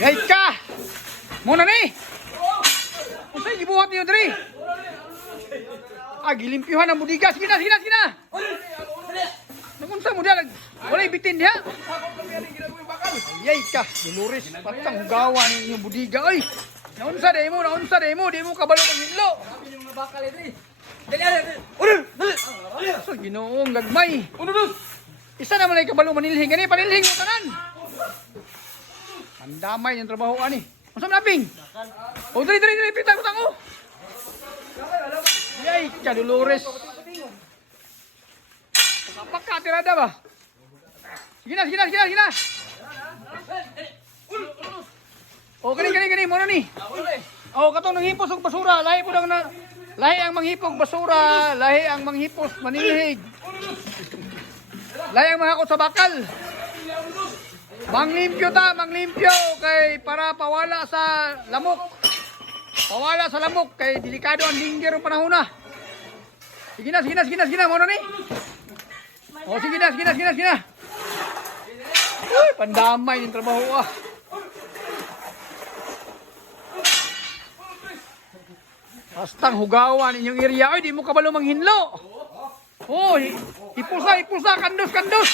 Yay ka! Muna ni! Kung sa'yo gibuhat niyo, Dre? Gilimpyuhan ang budiga. Sige na, sige na, sige na! Nagunsa mo diya, wala ibitin diya. Yay ka! Dolores, patang hugawan yung budiga. Ay! Naunsa de mo, di mo kabalo ng hinlo. So, ginoong gagmay. Isa naman ay kabalo manilhing. Gani, panilhing mo tanan. Ang damay yung trabaho ani. Masa naping? Oh, dali, pitang ko tango. Yay ka, Dolores. Pagkatirada ba? Sige na. Oh, gani, mo na ni. Oh, katong nanghipos og basura, lahi ang manghipog basura, lahi ang manghipos manilhig. Lahi ang mahakot sa bakal. Manglimpyo kay para pawala sa lamok. Pawala sa lamok kay delikado ang lingger ang panahon na. Sige na, mo na ni. Oh, sige na. Uy, pandamay yung trabaho ah. Bastang hugawan inyong area. Ay, di mo kabalo manghinlo. Oh, ipulsa, kandos.